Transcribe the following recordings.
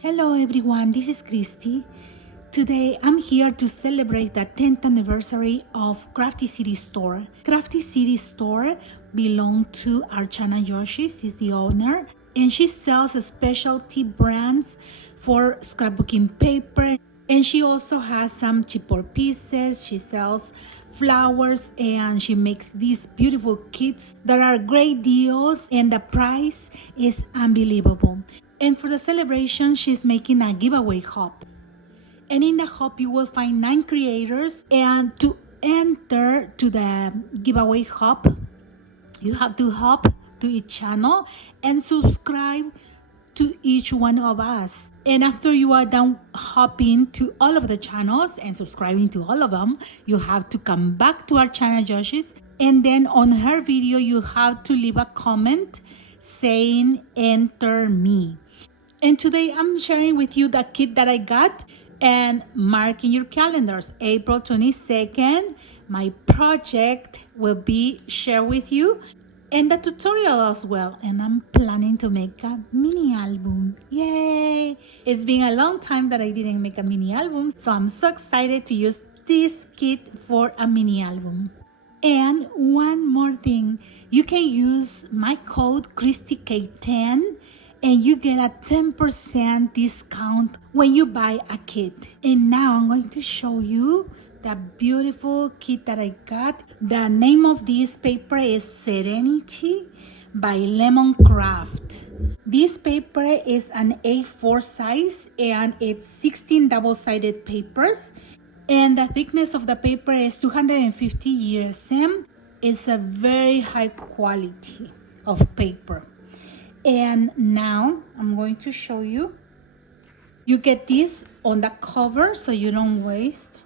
Hello everyone, this is Christy. Today I'm here to celebrate the 10th anniversary of Crafty City store. Crafty City store belongs to Archana Joshi, she's the owner, and she sells specialty brands for scrapbooking paper. And she also has some chipboard pieces, she sells flowers, and she makes these beautiful kits that are great deals, and the price is unbelievable. And for the celebration, she's making a giveaway hub. And in the hub, you will find 9 creators. And to enter to the giveaway hub, you have to hop to each channel and subscribe to each one of us. And after you are done hopping to all of the channels and subscribing to all of them, you have to come back to Archana Joshi's. And then on her video, you have to leave a comment saying enter me. And today I'm sharing with you the kit that I got, and mark in your calendars, April 22nd, my project will be shared with you and the tutorial as well. And I'm planning to make a mini album. Yay! It's been a long time that I didn't make a mini album, so I'm so excited to use this kit for a mini album. And one more thing, you can use my code ChristyK10 and you get a 10% discount when you buy a kit. And now I'm going to show you the beautiful kit that I got. The name of this paper is Serenity by Lemon Craft. This paper is an A4 size and it's 16 double-sided papers. And the thickness of the paper is 250 GSM. It's a very high quality of paper. And now I'm going to show you. You get this on the cover so you don't waste.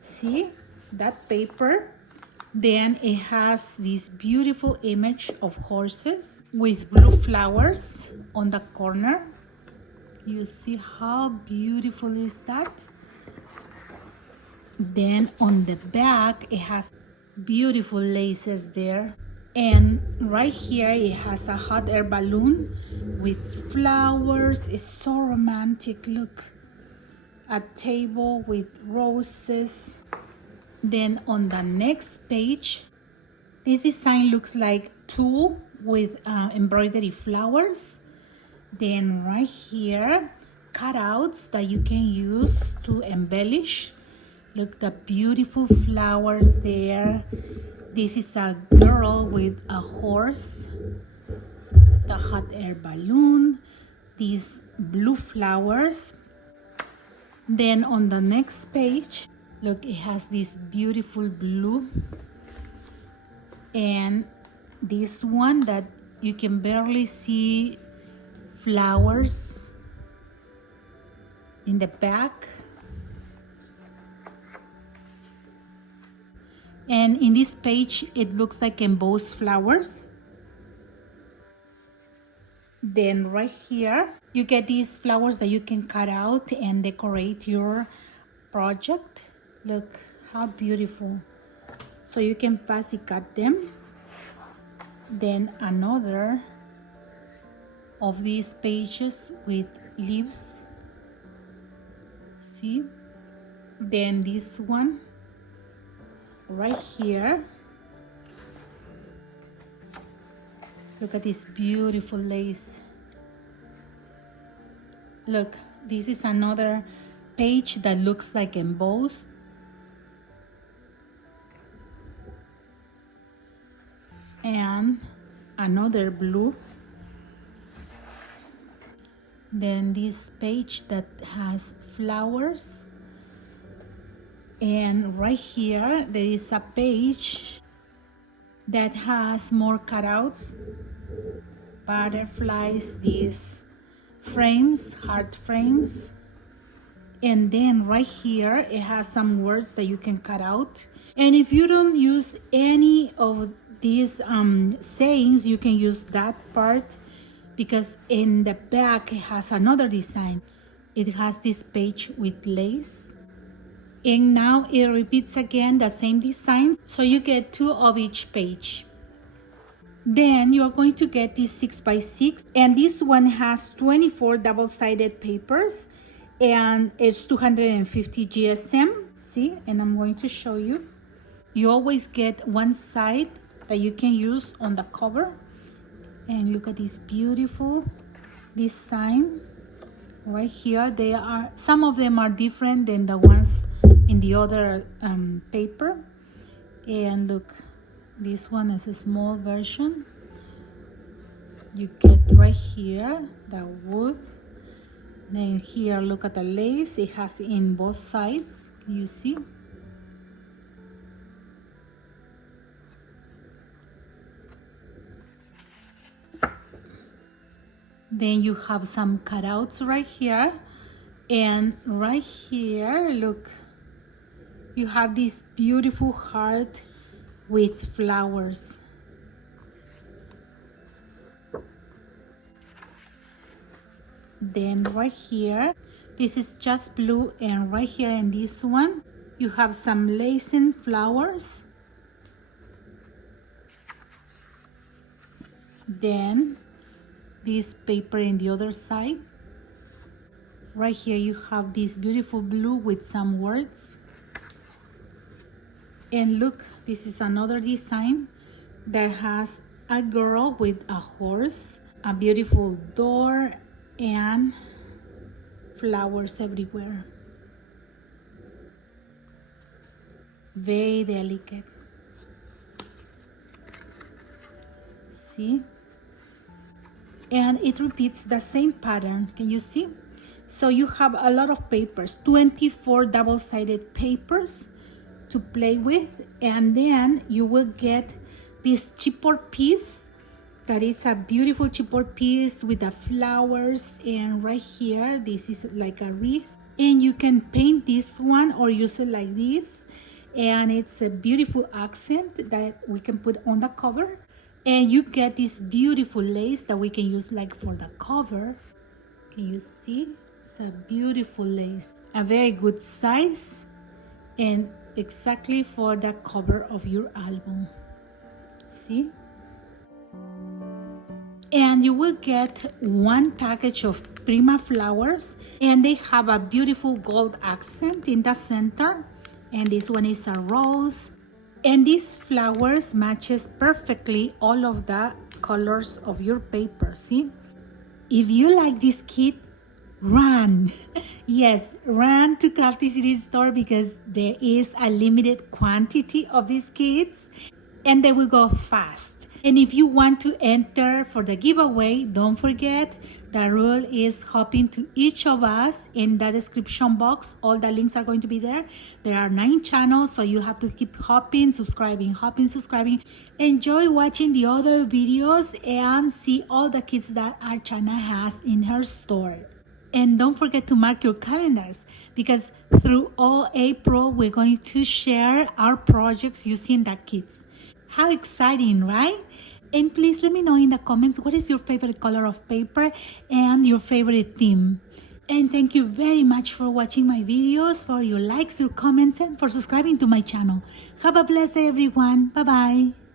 See that paper? Then it has this beautiful image of horses with blue flowers on the corner. You see how beautiful is that? Then on the back, it has beautiful laces there. And right here, it has a hot air balloon with flowers. It's so romantic. Look, a table with roses. Then on the next page, this design looks like tulle with embroidery flowers. Then right here, cutouts that you can use to embellish. Look, the beautiful flowers there. This is a girl with a horse, the hot air balloon, these blue flowers. Then on the next page, look, it has this beautiful blue. And this one that you can barely see flowers in the back. And in this page, it looks like embossed flowers. Then right here, you get these flowers that you can cut out and decorate your project. Look how beautiful. So you can fussy cut them. Then another of these pages with leaves. See? Then this one. Right here, look at this beautiful lace. Look, this is another page that looks like embossed. And another blue. Then this page that has flowers. And right here, there is a page that has more cutouts, butterflies, these frames, heart frames. And then right here, it has some words that you can cut out. And if you don't use any of these sayings, you can use that part, because in the back, it has another design. It has this page with lace. And now it repeats again the same design, so you get 2 of each page. Then you're going to get this 6x6, and this one has 24 double-sided papers, and it's 250 GSM. See, and I'm going to show you. You always get one side that you can use on the cover. And look at this beautiful design right here. They are, some of them are different than the ones in the other paper. And look, this one is a small version. You get right here the wood. Then here, look at the lace. It has in both sides. Can you see? Then you have some cutouts right here. And right here, look, you have this beautiful heart with flowers. Then right here, this is just blue, and right here in this one, you have some lace and flowers. Then this paper in the other side. Right here you have this beautiful blue with some words. And look, this is another design that has a girl with a horse, a beautiful door, and flowers everywhere. Very delicate. See? And it repeats the same pattern. Can you see? So you have a lot of papers, 24 double-sided papers to play with, and then you will get this chipboard piece that is a beautiful chipboard piece with the flowers. And right here, this is like a wreath, and you can paint this one or use it like this, and it's a beautiful accent that we can put on the cover. And you get this beautiful lace that we can use like for the cover. Can you see? It's a beautiful lace, a very good size, and exactly for the cover of your album. See? And you will get one package of Prima flowers, and they have a beautiful gold accent in the center. And this one is a rose. And these flowers matches perfectly all of the colors of your paper, see? If you like this kit, run. Yes, run to Crafty City store, because there is a limited quantity of these kits and they will go fast. And if you want to enter for the giveaway, don't forget, the rule is hopping to each of us in the description box. All the links are going to be there. There are 9 channels, so you have to keep hopping, subscribing, hopping, subscribing. Enjoy watching the other videos and see all the kits that Archana has in her store. And don't forget to mark your calendars, because through all April, we're going to share our projects using the kits. How exciting, right? And please let me know in the comments what is your favorite color of paper and your favorite theme. And thank you very much for watching my videos, for your likes, your comments, and for subscribing to my channel. Have a blessed day, everyone. Bye-bye.